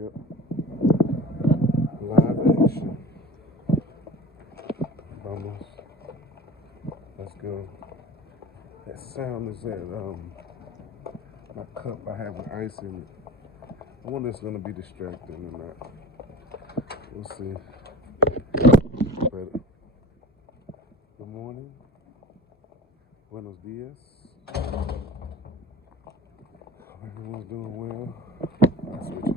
Yep. Live action. Vamos. Let's go. That sound is that my cup I have with ice in it. I wonder if it's gonna be distracting or not. We'll see. But good morning. Buenos dias. Hope everyone's doing well. I switch hands.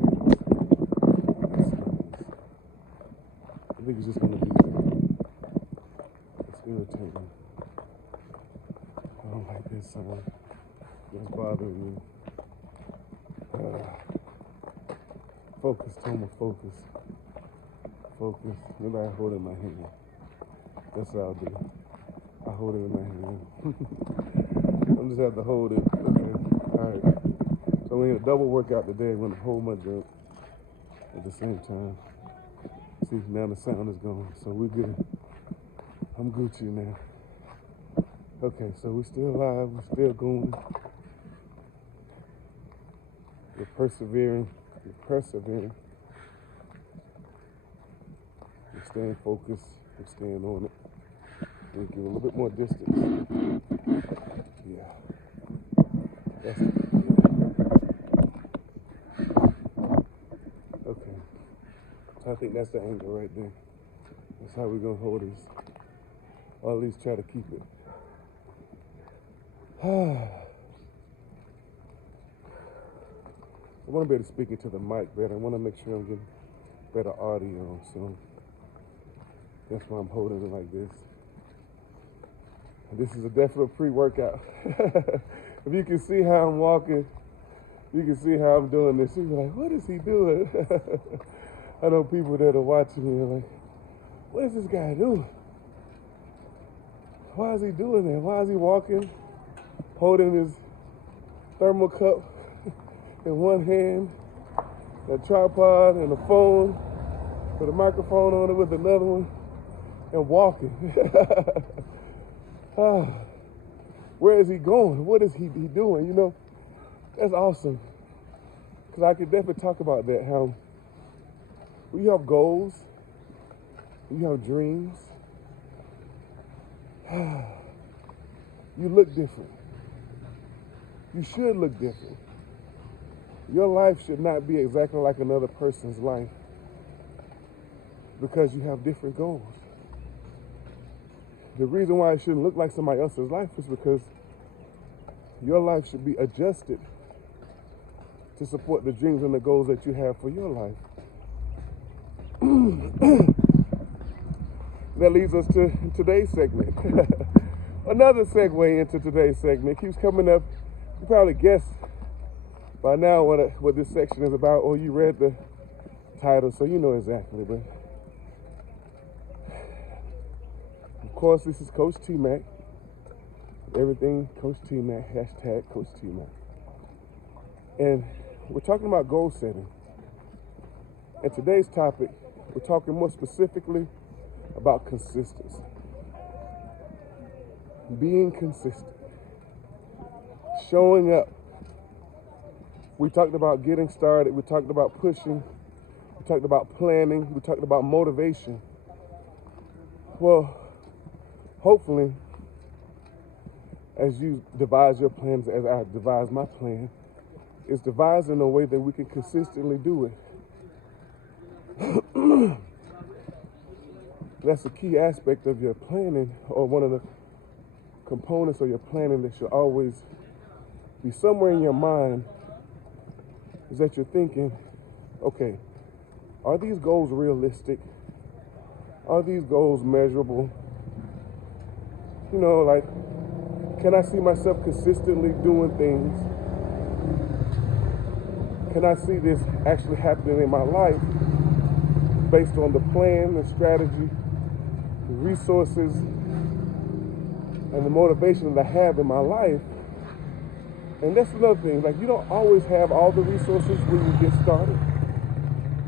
I think it's just gonna be it's irritating. I don't like this sound. It's bothering me. Focus, Toma, focus. Focus. Maybe I hold it in my hand. That's what I'll do. I hold it in my hand. I'm just have to hold it. Okay. Alright. So we're gonna double workout today. I'm gonna hold my jump at the same time. See, now the sound is gone. So we're good. I'm Gucci now. Okay, so we're still alive, we're still going. We're persevering. We're staying focused. We're staying on it. We give a little bit more distance. Yeah. That's it. Yeah. Okay. So I think that's the angle right there. That's how we're gonna hold this. Or at least try to keep it. I want to be able to speak into the mic better. I want to make sure I'm getting better audio, so that's why I'm holding it like this. And this is a definite pre-workout. If you can see how I'm walking, you can see how I'm doing this. You're like, what is he doing? I know people that are watching me are like, what is this guy doing? Why is he doing that? Why is he walking, holding his thermal cup in one hand, a tripod and a phone with a microphone on it with another one, and walking? Where is he going? What is he doing? You know, that's awesome. Because I could definitely talk about that, how we have goals, we have dreams. You look different. You should look different. Your life should not be exactly like another person's life because you have different goals. The reason why it shouldn't look like somebody else's life is because your life should be adjusted to support the dreams and the goals that you have for your life. That leads us to today's segment. Another segue into today's segment keeps coming up. You probably guessed by now what this section is about, or you read the title, so you know exactly. But of course, this is CoachTeemac. Everything CoachTeemac, hashtag CoachTeemac. And we're talking about goal setting. And today's topic, we're talking more specifically about consistency. Being consistent. Showing up. We talked about getting started. We talked about pushing. We talked about planning. We talked about motivation. Well, hopefully, as you devise your plans, as I devise my plan, it's devised in a way that we can consistently do it. That's a key aspect of your planning, or one of the components of your planning that should always be somewhere in your mind, is that you're thinking, okay, are these goals realistic? Are these goals measurable? You know, like, can I see myself consistently doing things? Can I see this actually happening in my life based on the plan, the strategy, the resources, and the motivation that I have in my life? And that's another thing, like, you don't always have all the resources when you get started.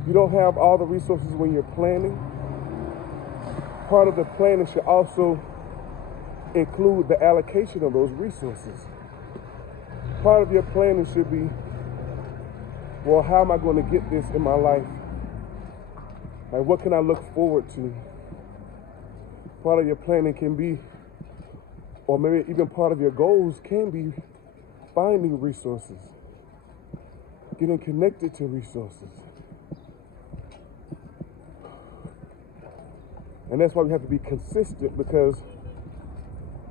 You don't have all the resources when you're planning. Part of the planning should also include the allocation of those resources. Part of your planning should be well, how am I going to get this in my life? Like, what can I look forward to? Part of your planning can be, or maybe even part of your goals can be finding resources, getting connected to resources. And that's why we have to be consistent, because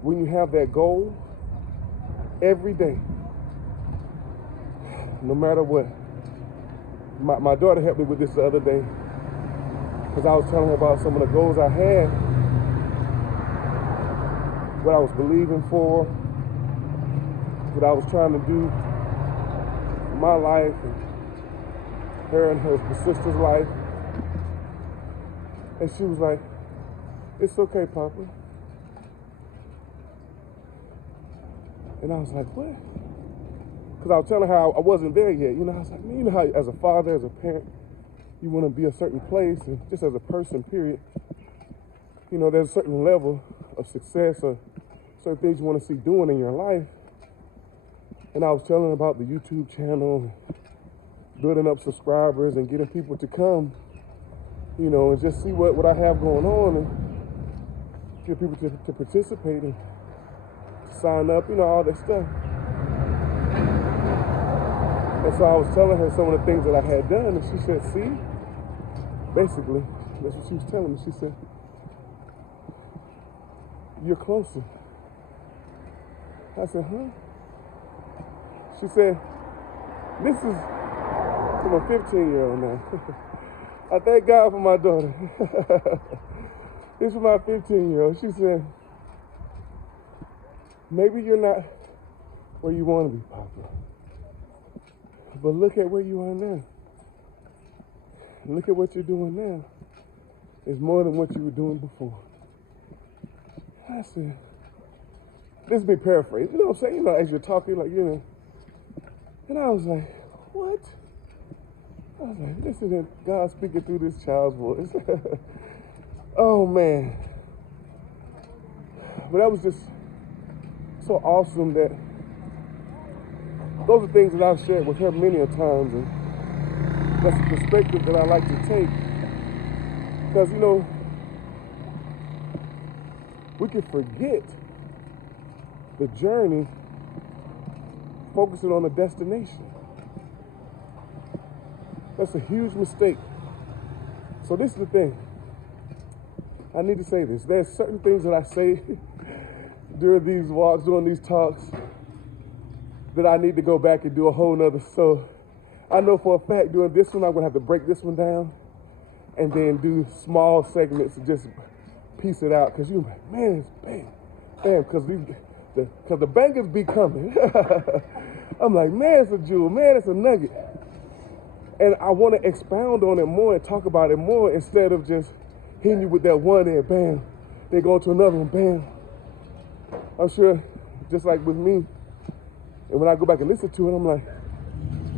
when you have that goal, every day, no matter what, my daughter helped me with this the other day, because I was telling her about some of the goals I had, what I was believing for, what I was trying to do in my life, and her and her sister's life. And she was like, "It's okay, Papa." And I was like, "What?" Because I was telling her I wasn't there yet. You know, I was like, you know how as a father, as a parent, you want to be a certain place, and just as a person, period, you know, there's a certain level of success or certain things you want to see doing in your life. And I was telling her about the YouTube channel, building up subscribers and getting people to come, you know, and just see what I have going on and get people to participate and to sign up, you know, all that stuff. And so I was telling her some of the things that I had done, and she said, "See?" Basically, that's what she was telling me. She said, "You're closer." I said, "Huh?" She said, "This is from a 15-year-old now." I thank God for my daughter. This is my 15-year-old. She said, "Maybe you're not where you want to be, Papa. But look at where you are now. Look at what you're doing now. It's more than what you were doing before." I said, this is me paraphrasing, you know what I'm saying? You know, as you're talking, like, you know. And I was like, what? I was like, listen to God speaking through this child's voice. Oh, man. But that was just so awesome that those are things that I've shared with her many a times, and that's a perspective that I like to take, because, you know, we can forget the journey, focusing on the destination. That's a huge mistake. So this is the thing. I need to say this. There's certain things that I say during these walks, during these talks, that I need to go back and do a whole nother. So I know for a fact doing this one, I'm gonna have to break this one down and then do small segments and just piece it out. Cause you're like, man, it's bam, bam, cause the bangers be coming. I'm like, man, it's a jewel, man, it's a nugget. And I wanna expound on it more and talk about it more instead of just hitting you with that one and bam, then go to another one, bam. I'm sure, just like with me, and when I go back and listen to it, I'm like,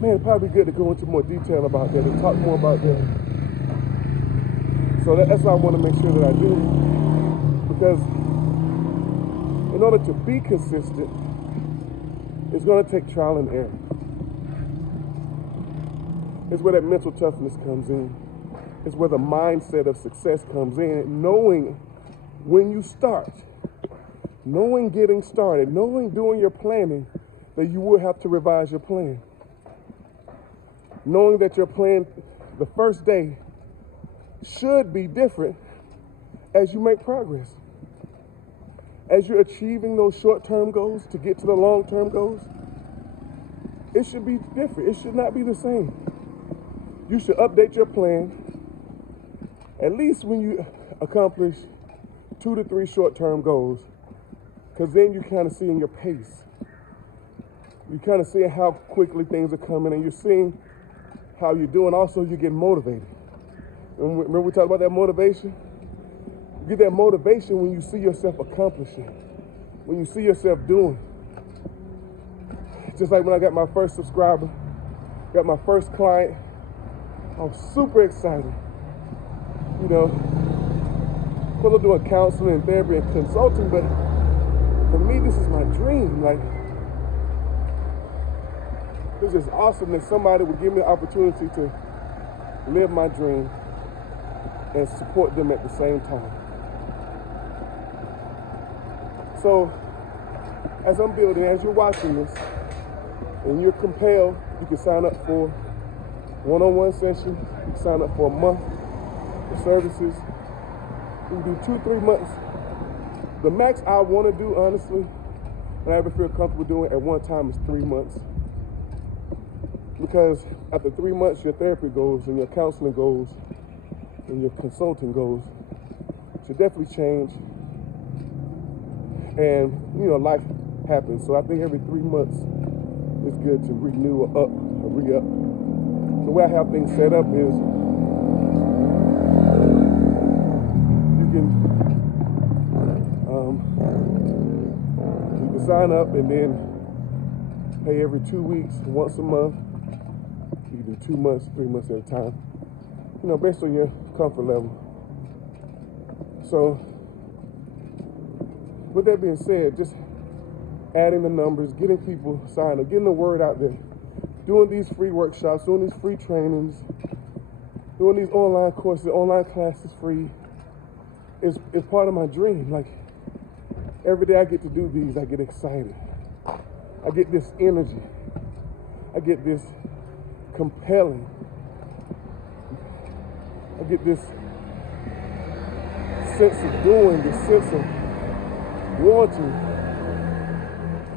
man, it'd probably be good to go into more detail about that and talk more about that. So that's what I want to make sure that I do. Because in order to be consistent, it's going to take trial and error. It's where that mental toughness comes in. It's where the mindset of success comes in. Knowing when you start, knowing getting started, knowing doing your planning, that you will have to revise your plan. Knowing that your plan the first day should be different as you make progress. As you're achieving those short-term goals to get to the long-term goals, it should be different. It should not be the same. You should update your plan at least when you accomplish 2 to 3 short-term goals, because then you're kind of seeing your pace. You're kind of seeing how quickly things are coming, and you're seeing how you're doing. Also, you get motivated. Remember we talked about that motivation? You get that motivation when you see yourself accomplishing, when you see yourself doing. Just like when I got my first subscriber, got my first client, I was super excited. You know, I'm doing counseling and therapy and consulting, but for me, this is my dream. Like, it's just awesome that somebody would give me the opportunity to live my dream and support them at the same time. So, as I'm building, as you're watching this, and you're compelled, you can sign up for one-on-one sessions, you can sign up for a month of services. You can do 2-3 months. The max I want to do, honestly, and I ever feel comfortable doing at one time, is 3 months. Because after 3 months, your therapy goes, and your counseling goes, and your consulting goes. Should definitely change. And, you know, life happens. So I think every 3 months is good to renew or re-up. The way I have things set up is you can sign up and then pay every 2 weeks, once a month. You can do 2 months, 3 months at a time. You know, based on your comfort level. So, with that being said, just adding the numbers, getting people signed up, getting the word out there, doing these free workshops, doing these free trainings, doing these online courses, online classes free, is part of my dream. Like, every day I get to do these, I get excited. I get this energy. I get this compelling. I get this sense of doing, this sense of wanting.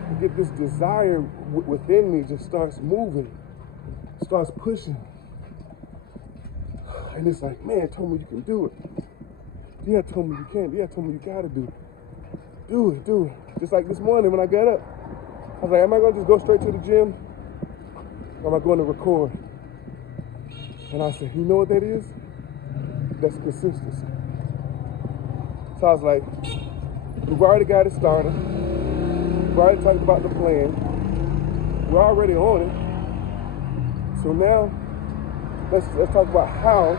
I get this desire within me just starts moving, starts pushing. And it's like, man, told me you can do it. Yeah, told me you can. Yeah, told me you gotta do it. Do it. Just like this morning when I got up, I was like, am I gonna just go straight to the gym? Or am I going to record? And I said, you know what that is? That's consistency. So I was like, we've already got it started. We've already talked about the plan. We're already on it. So now, let's talk about how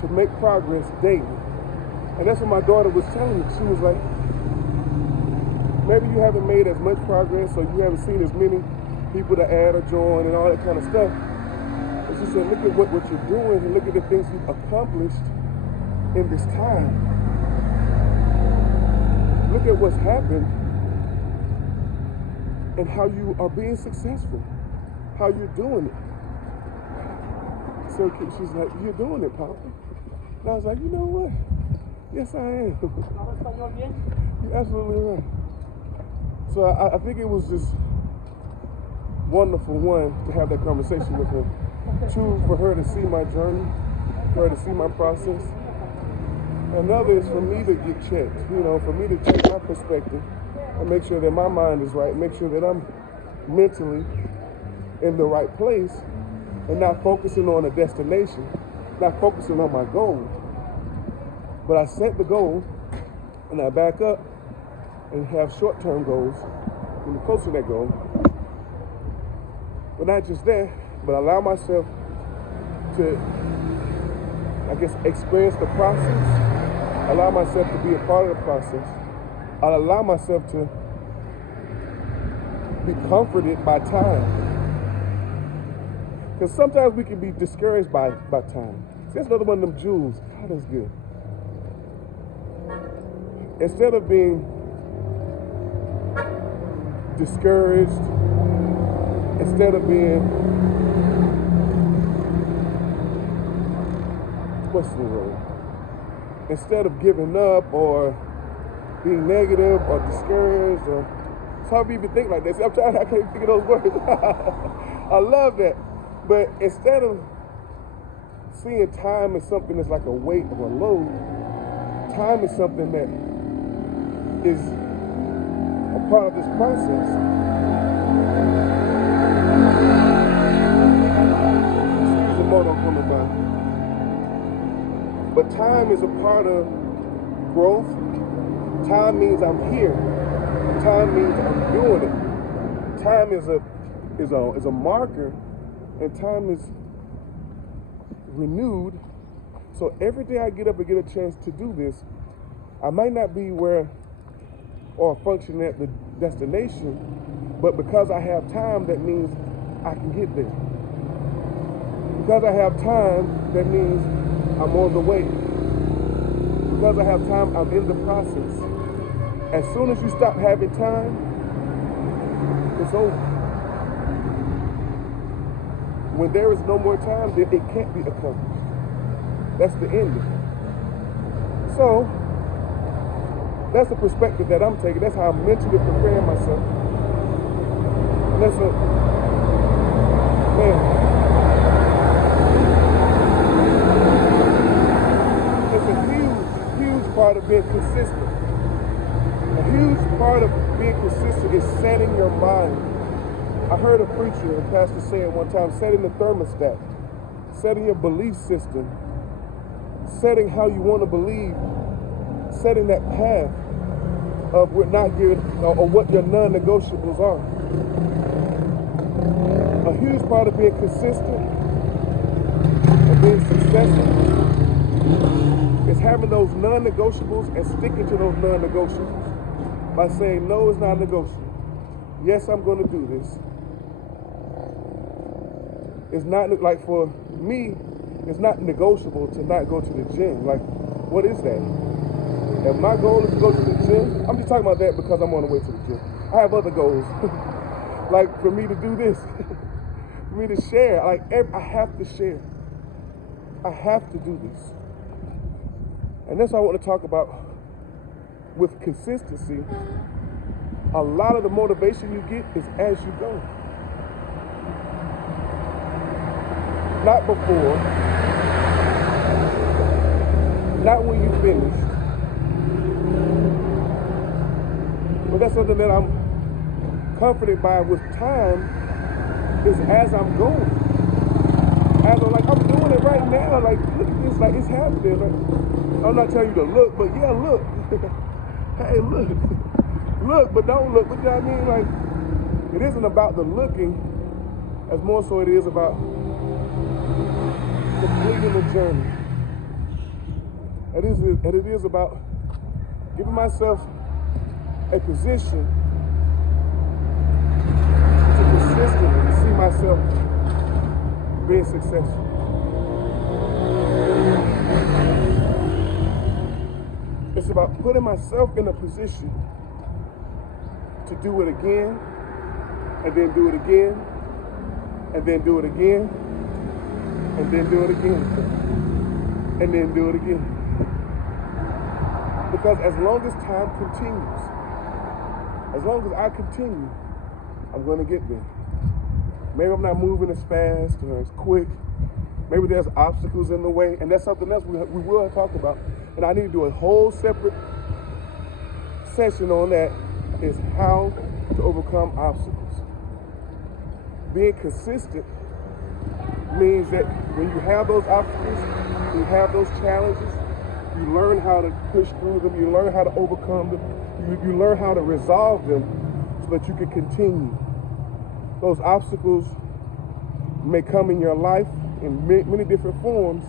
to make progress daily. And that's what my daughter was telling me. She was like, maybe you haven't made as much progress, or you haven't seen as many people to add or join and all that kind of stuff. And she said, look at what you're doing and look at the things you've accomplished in this time. Look at what's happened and how you are being successful, how you're doing it. So she's like, you're doing it, Papa. And I was like, you know what? Yes, I am. You're absolutely right. So I think it was just wonderful, one, to have that conversation with her. Two, for her to see my journey, for her to see my process. Another is for me to get checked, you know, for me to check my perspective and make sure that my mind is right, make sure that I'm mentally in the right place and not focusing on a destination, not focusing on my goal. But I set the goal and I back up and have short-term goals and close to that goal. But not just that, but allow myself to, I guess, experience the process, allow myself to be a part of the process. I'll allow myself to be comforted by time. Because sometimes we can be discouraged by time. That's another one of them jewels. God, that's good. Instead of being discouraged, instead of being, what's the word? Instead of giving up or being negative or discouraged, or it's hard to even think like this. I can't think of those words. I love that. But instead of seeing time as something that's like a weight or a load, time is something that is a part of this process. Excuse the motor coming by. But time is a part of growth. Time means I'm here. Time means I'm doing it. Time is a marker, and time is renewed. So every day I get up and get a chance to do this, I might not be where or function at the destination, But because I have time, that means I can get there. Because I have time, that means I'm on the way. Because I have time, I'm in the process. As soon as you stop having time, it's over. When there is no more time, then it can't be accomplished. That's the ending. So, that's the perspective that I'm taking. That's how I'm mentally preparing myself. And that's a huge part of being consistent. A huge part of being consistent is setting your mind. I heard a preacher, a pastor say it one time, setting the thermostat, setting your belief system, setting how you want to believe, setting that path of what not your or what your non-negotiables are. A huge part of being consistent and being successful is having those non-negotiables and sticking to those non-negotiables by saying, no, it's not negotiable. Yes, I'm going to do this. It's not, like for me, it's not negotiable to not go to the gym. Like, what is that? If my goal is to go to the gym, I'm just talking about that because I'm on the way to the gym. I have other goals. Like for me to do this, for me to share, like I have to share. I have to do this. And that's what I want to talk about with consistency. A lot of the motivation you get is as you go. Not before, not when you finish. But that's something that I'm comforted by with time is as I'm going. As I'm doing it right now. Like, look at this, like it's happening. Like, I'm not telling you to look, but yeah, look. Hey, look. Look, but don't look. But you know what I mean? Like, it isn't about the looking, as more so it is about completing the journey. And it is about giving myself a position to consistently see myself being successful. It's about putting myself in a position to do it again, and then do it again, and then do it again, and then do it again, and then do it again. Because as long as time continues, as long as I continue, I'm going to get there. Maybe I'm not moving as fast or as quick. Maybe there's obstacles in the way, and that's something else we will talk about. And I need to do a whole separate session on that, is how to overcome obstacles. Being consistent means that when you have those obstacles, you have those challenges, you learn how to push through them, you learn how to overcome them, you learn how to resolve them so that you can continue. Those obstacles may come in your life in many different forms,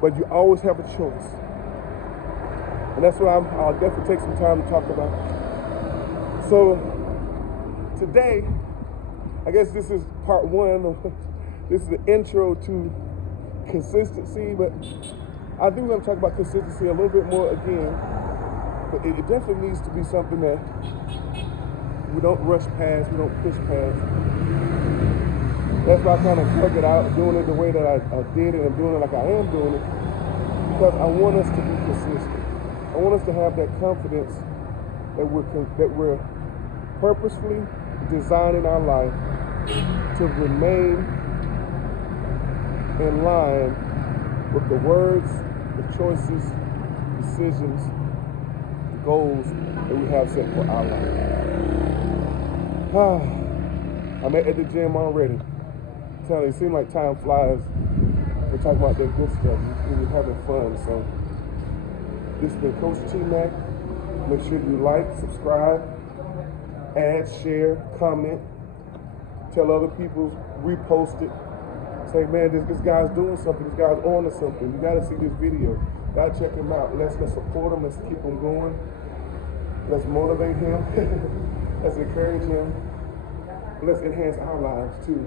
but you always have a choice. And that's what I'll definitely take some time to talk about. So today, I guess this is part one. This is the intro to consistency, but I think we're going to talk about consistency a little bit more again. But it definitely needs to be something that we don't rush past, we don't push past. That's why I kind of figured out doing it the way that I did it and doing it like I am doing it, because I want us to be consistent. I want us to have that confidence that we're purposefully designing our life to remain in line with the words, the choices, decisions, the goals that we have set for our life. I'm at the gym already. I'm telling you, it seems like time flies. We're talking about that good stuff. We're having fun. So this has been CoachTeemac. Make sure you like, subscribe, add, share, comment, tell other people, repost it. Say, man, this guy's doing something. This guy's on to something. You got to see this video. Got to check him out. Let's support him. Let's keep him going. Let's motivate him. Let's encourage him. Let's enhance our lives too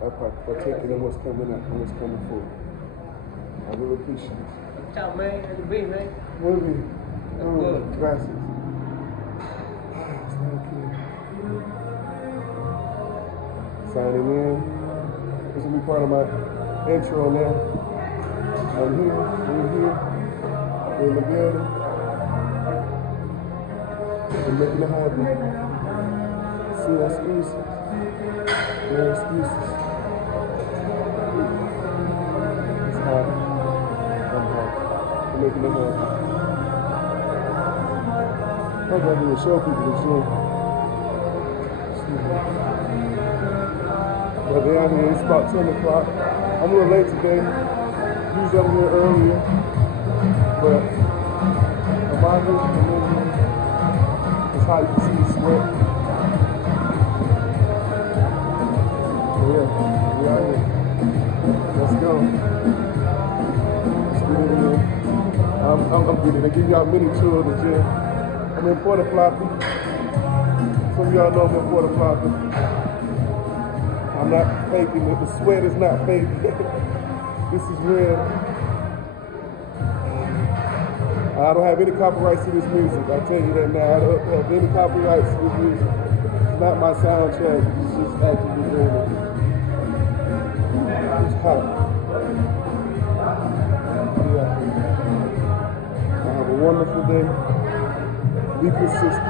by partaking in what's coming up and what's coming forward. I really appreciate it. Good job, man. That's the beat, man. Will be. Good. Gracias. Thank you. Signing in. This will be part of my intro now. I'm here. We're here. We're in the building. We're making it happen. See excuses. No excuses. It's hard. I'm hard. We're making it happen. I'm going to show people the gym. But they're out here, it's about 10 o'clock. I'm a little late today. Usually I'm here earlier. But I'm out here, I'm in here. It's how you can see the sweat. So yeah, we out here. Let's go. Let's get it in. I'm getting it. I give y'all many tour of the gym. I'm in Porta Floppy. Some of y'all know I'm in Porta Floppy. I'm not faking it. The sweat is not fake. This is real. I don't have any copyrights to this music. I'll tell you that now. I don't have any copyrights to this music. It's not my soundtrack. It's just actively doing it. It's hot. Yeah. I have a wonderful day. Be consistent.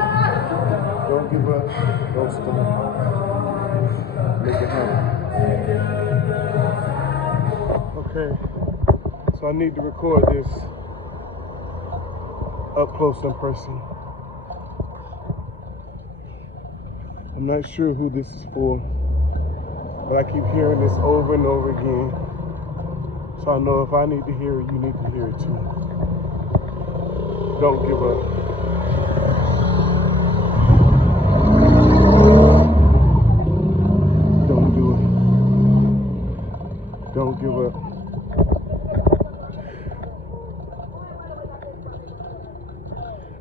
Don't give up. Don't stop. Make it happen. Okay. So I need to record this up close in person. I'm not sure who this is for, but I keep hearing this over and over again. So I know if I need to hear it, you need to hear it too. Don't give up. Don't do it. Don't give up.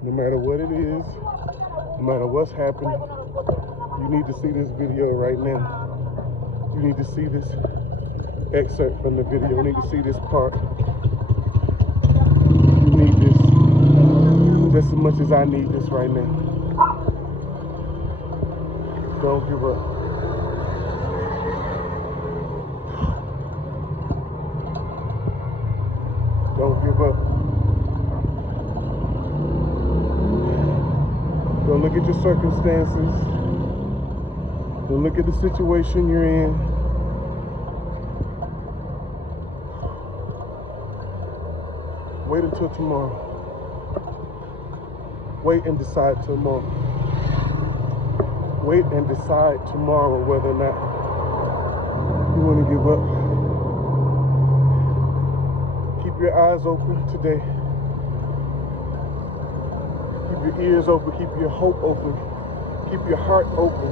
No matter what it is, no matter what's happening, you need to see this video right now. You need to see this excerpt from the video. You need to see this part. You need this just as much as I need this right now. Don't give up. Don't give up. Don't look at your circumstances. Don't look at the situation you're in. Wait until tomorrow. Wait and decide tomorrow. Wait and decide tomorrow whether or not you want to give up. Keep your eyes open today. Keep your ears open. Keep your hope open. Keep your heart open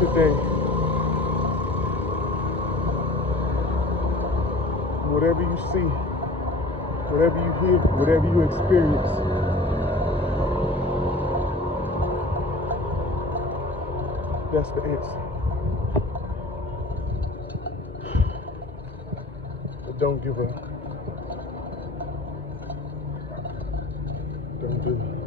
today. Whatever you see, whatever you hear, whatever you experience, that's the answer. But don't give up. Don't do it.